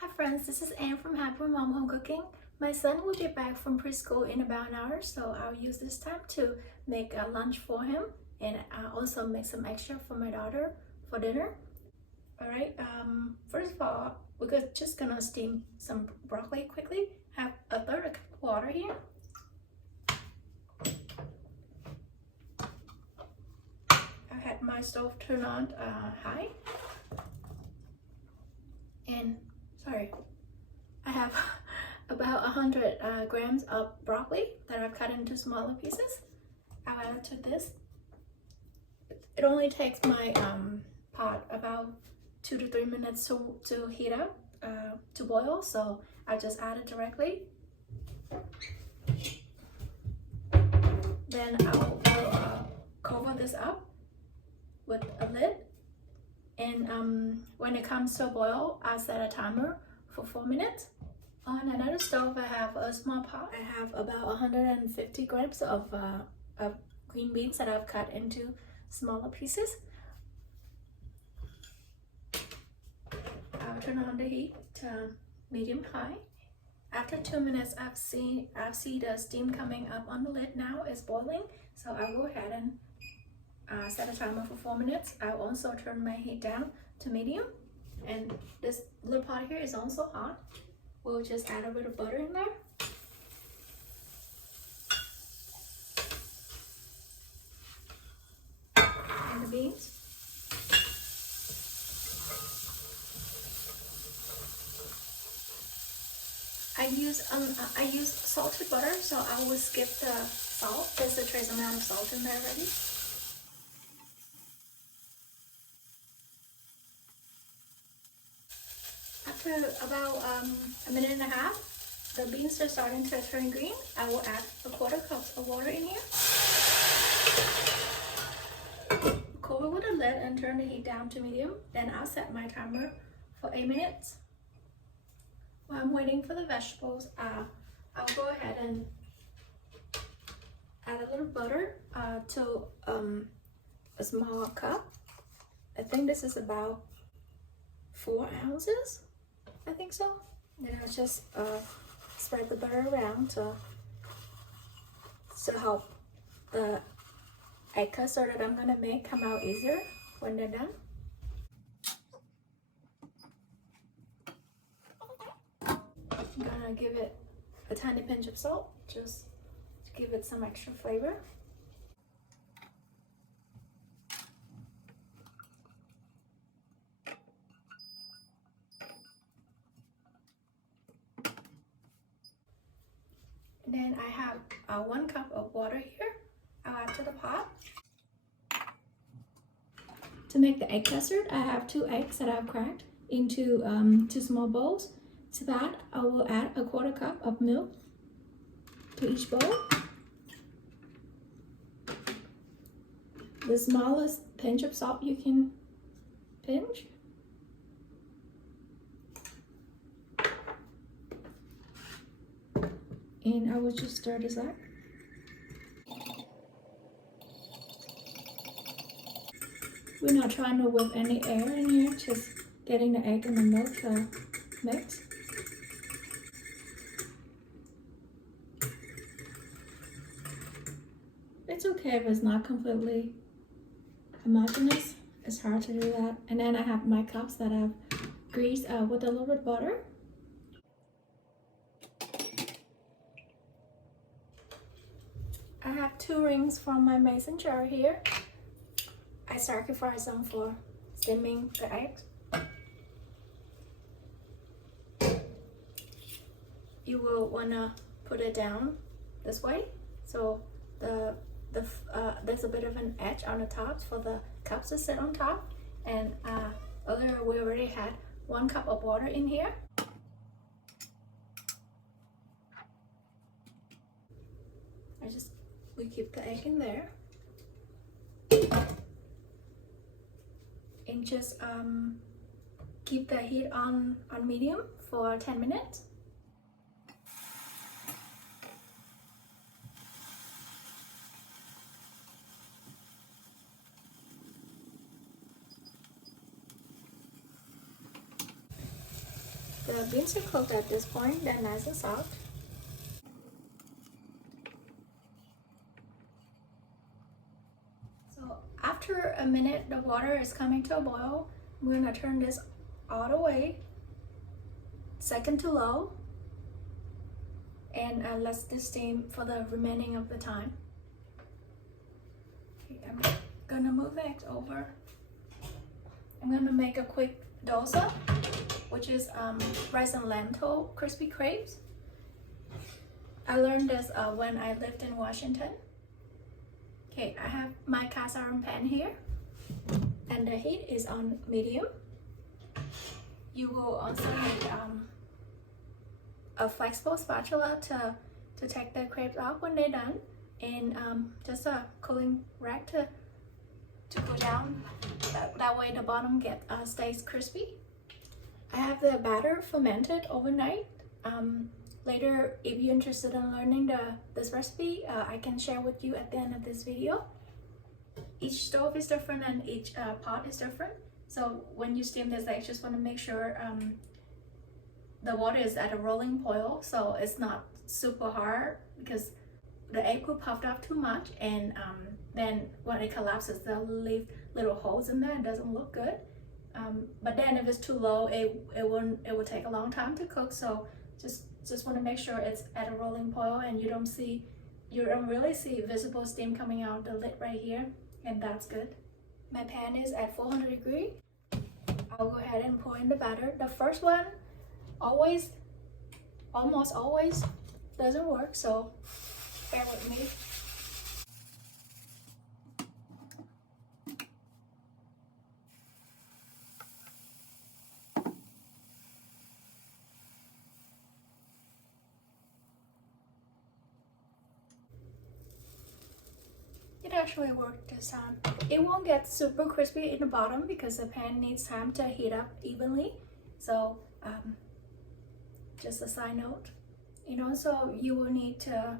Hi friends, this is Anne from Happy Mom Home Cooking. My son will be back from preschool in about an hour, so I'll use this time to make a lunch for him, and I'll also make some extra for my daughter for dinner. Alright, first of all, we're just gonna steam some broccoli quickly. Have a third cup of water here. I had my stove turned on high. And sorry, I have about 100 grams of broccoli that I've cut into smaller pieces. I'll add it to this. It only takes my pot about 2 to 3 minutes to heat up, to boil, so I just add it directly. Then I'll cover this up with a lid, and when it comes to a boil, I'll set a timer for 4 minutes. On another stove, I have a small pot. I have about 150 grams of green beans that I've cut into smaller pieces. I'll turn on the heat to medium high. After 2 minutes, I've seen the steam coming up on the lid. Now it's boiling, so I'll go ahead and set a timer for 4 minutes. I'll also turn my heat down to medium, and this little pot here is also hot. We'll just add a bit of butter in there. And the beans. I use salted butter, so I will skip the salt. There's a trace amount of salt in there already. After about a minute and a half, the beans are starting to turn green. I will add a quarter cup of water in here. Cover with a lid and turn the heat down to medium. Then I'll set my timer for 8 minutes. While I'm waiting for the vegetables, I'll go ahead and add a little butter to a small cup. I think this is about 4 ounces. I think so. Then I'll just spread the butter around to help the egg custard that I'm gonna make come out easier when they're done. I'm gonna give it a tiny pinch of salt just to give it some extra flavor. And then I have 1 cup of water here. I'll add to the pot. To make the egg custard, I have 2 eggs that I've cracked into 2 small bowls. To that, I will add a quarter cup of milk to each bowl. The smallest pinch of salt you can pinch. And I will just stir this up. We're not trying to whip any air in here, just getting the egg and the milk to mix. It's okay if it's not completely homogeneous. It's hard to do that. And then I have my cups that I've greased with a little bit of butter. I have 2 rings from my mason jar here. I sacrificed them for steaming the eggs. You will wanna put it down this way, so there's a bit of an edge on the top for the cups to sit on top. And earlier we already had 1 cup of water in here. We keep the egg in there, and just keep the heat on medium for 10 minutes. The beans are cooked at this point, they're nice and soft. So after a minute, the water is coming to a boil. I'm gonna turn this all the way, second to low, and let this steam for the remaining of the time. Okay, I'm gonna move it over. I'm gonna make a quick dosa, which is rice and lentil crispy crepes. I learned this when I lived in Washington. Okay, I have my cast iron pan here, and the heat is on medium. You will also need a flexible spatula to take the crepes off when they're done, and just a cooling rack to cool down. That way the bottom stays crispy. I have the batter fermented overnight. Later, if you're interested in learning this recipe, I can share with you at the end of this video. Each stove is different and each pot is different. So when you steam this egg, just want to make sure the water is at a rolling boil, so it's not super hard, because the egg will puff up too much, and then when it collapses, they'll leave little holes in there and doesn't look good. But then if it's too low, it will take a long time to cook. So just want to make sure it's at a rolling boil, and you don't really see visible steam coming out of the lid right here, and that's good. My pan is at 400 degrees. I'll go ahead and pour in the batter. The first one almost always doesn't work, so bear with me. It actually worked this time. It won't get super crispy in the bottom because the pan needs time to heat up evenly. So just a side note. And also you will need to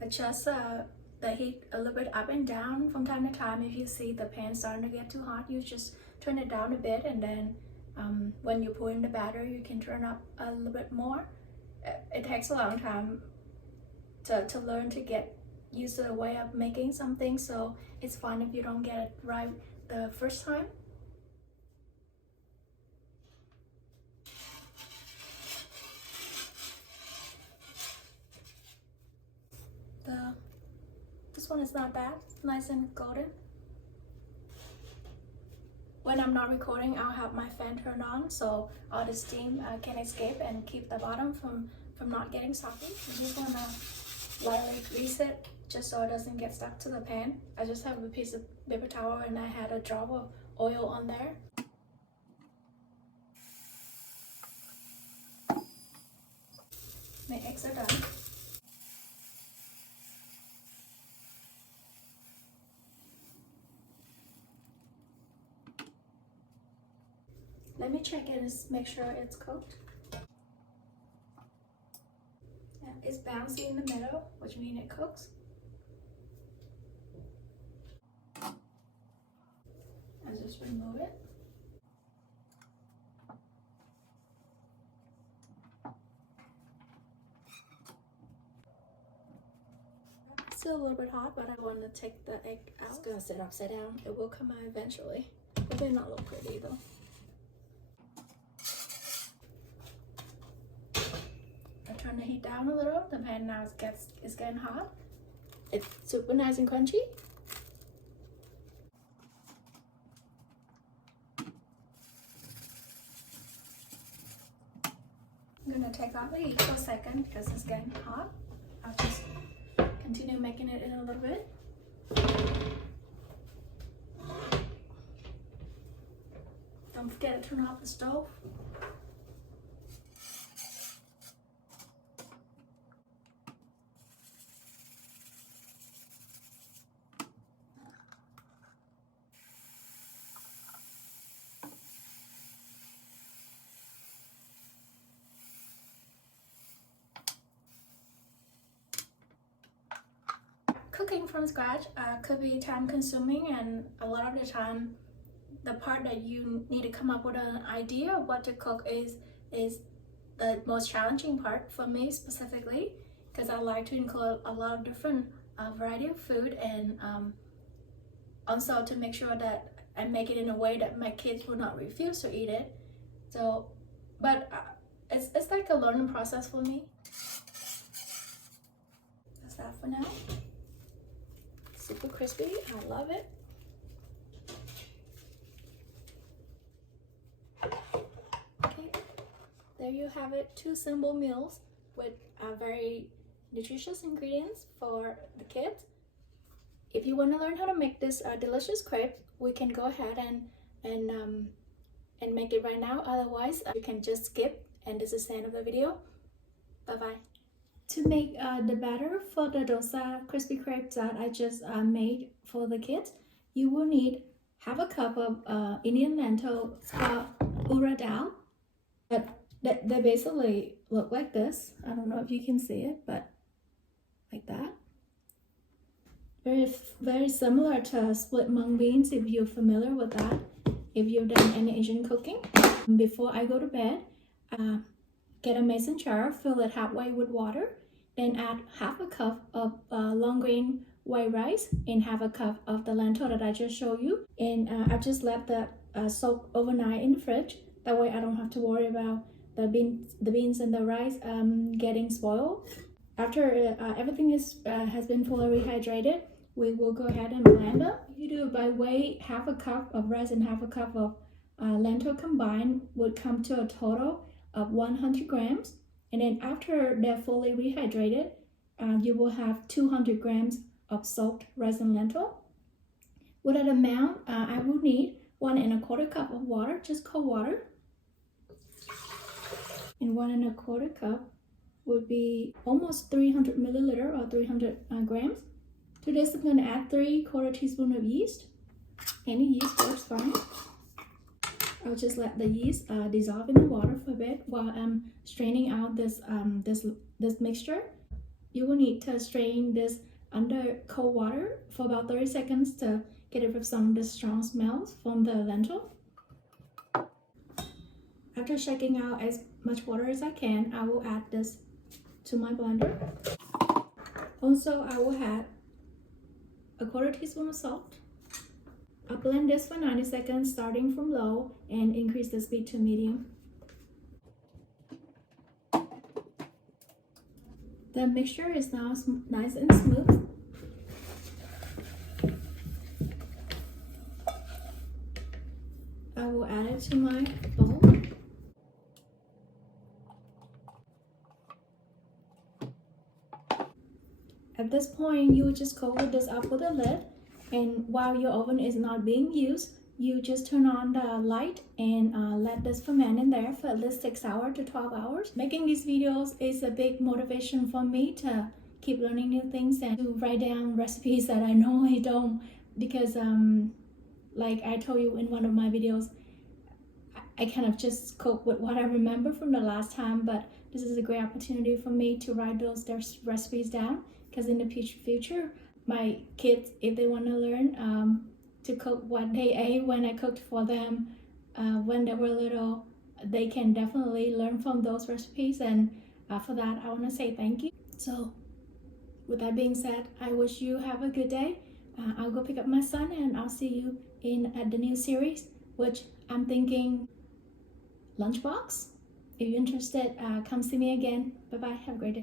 adjust the heat a little bit up and down from time to time. If you see the pan starting to get too hot, you just turn it down a bit, and then when you pour in the batter, you can turn up a little bit more. It takes a long time to learn to get used to the way of making something, so it's fine if you don't get it right the first time. This one is not bad, nice and golden. When I'm not recording, I'll have my fan turned on so all the steam can escape and keep the bottom from not getting soggy. I'm just gonna lightly grease it just so it doesn't get stuck to the pan. I just have a piece of paper towel and I had a drop of oil on there. My eggs are done. Let me check it and make sure it's cooked. Yeah, it's bouncy in the middle, which means it cooks. I just remove it. It's still a little bit hot, but I want to take the egg out. It's gonna sit upside down. It will come out eventually. It may not look pretty though. Turn the heat down a little. The pan now is getting hot. It's super nice and crunchy. I'm gonna take off the heat for a second because it's getting hot. I'll just continue making it in a little bit. Don't forget to turn off the stove. Cooking from scratch could be time consuming, and a lot of the time the part that you need to come up with an idea of what to cook is the most challenging part for me specifically, because I like to include a lot of different variety of food, and also to make sure that I make it in a way that my kids will not refuse to eat it. So, but it's like a learning process for me. That's that for now. Super crispy, I love it. Okay, there you have it, 2 simple meals with very nutritious ingredients for the kids. If you want to learn how to make this delicious crepe, we can go ahead and make it right now. Otherwise, you can just skip, and this is the end of the video. Bye bye. To make the batter for the dosa crispy crepe that I just made for the kids, you will need half a cup of Indian lentil urad dal. They basically look like this. I don't know if you can see it, but like that. Very similar to split mung beans, if you're familiar with that, if you've done any Asian cooking. Before I go to bed, get a mason jar, fill it halfway with water, then add half a cup of long grain white rice and half a cup of the lentil that I just showed you. And I just let that soak overnight in the fridge. That way I don't have to worry about the beans and the rice getting spoiled. After everything has been fully rehydrated, we will go ahead and blend them. You do it by weight. Half a cup of rice and half a cup of lentil combined would come to a total of 100 grams. And then after they're fully rehydrated, you will have 200 grams of soaked rice and lentil. With that amount, I will need 1 1/4 cup of water, just cold water. And 1 1/4 cup would be almost 300 milliliter or 300 grams. To this, I'm going to add 3/4 teaspoon of yeast. Any yeast works fine. I'll just let the yeast dissolve in the water for a bit while I'm straining out this mixture. You will need to strain this under cold water for about 30 seconds to get rid of some of the strong smells from the lentil. After shaking out as much water as I can, I will add this to my blender. Also, I will add 1/4 teaspoon of salt. I'll blend this for 90 seconds, starting from low, and increase the speed to medium. The mixture is now nice and smooth. I will add it to my bowl. At this point, you just cover this up with a lid, and while your oven is not being used, you just turn on the light and let this ferment in there for at least 6 hours to 12 hours. Making these videos is a big motivation for me to keep learning new things and to write down recipes that I know I don't, because like I told you in one of my videos, I kind of just cook with what I remember from the last time, but this is a great opportunity for me to write those recipes down, because in the future, my kids, if they want to learn to cook what they ate when I cooked for them when they were little, they can definitely learn from those recipes, and for that, I want to say thank you. So with that being said, I wish you have a good day. I'll go pick up my son, and I'll see you at the new series, which I'm thinking Lunchbox. If you're interested, come see me again. Bye bye. Have a great day.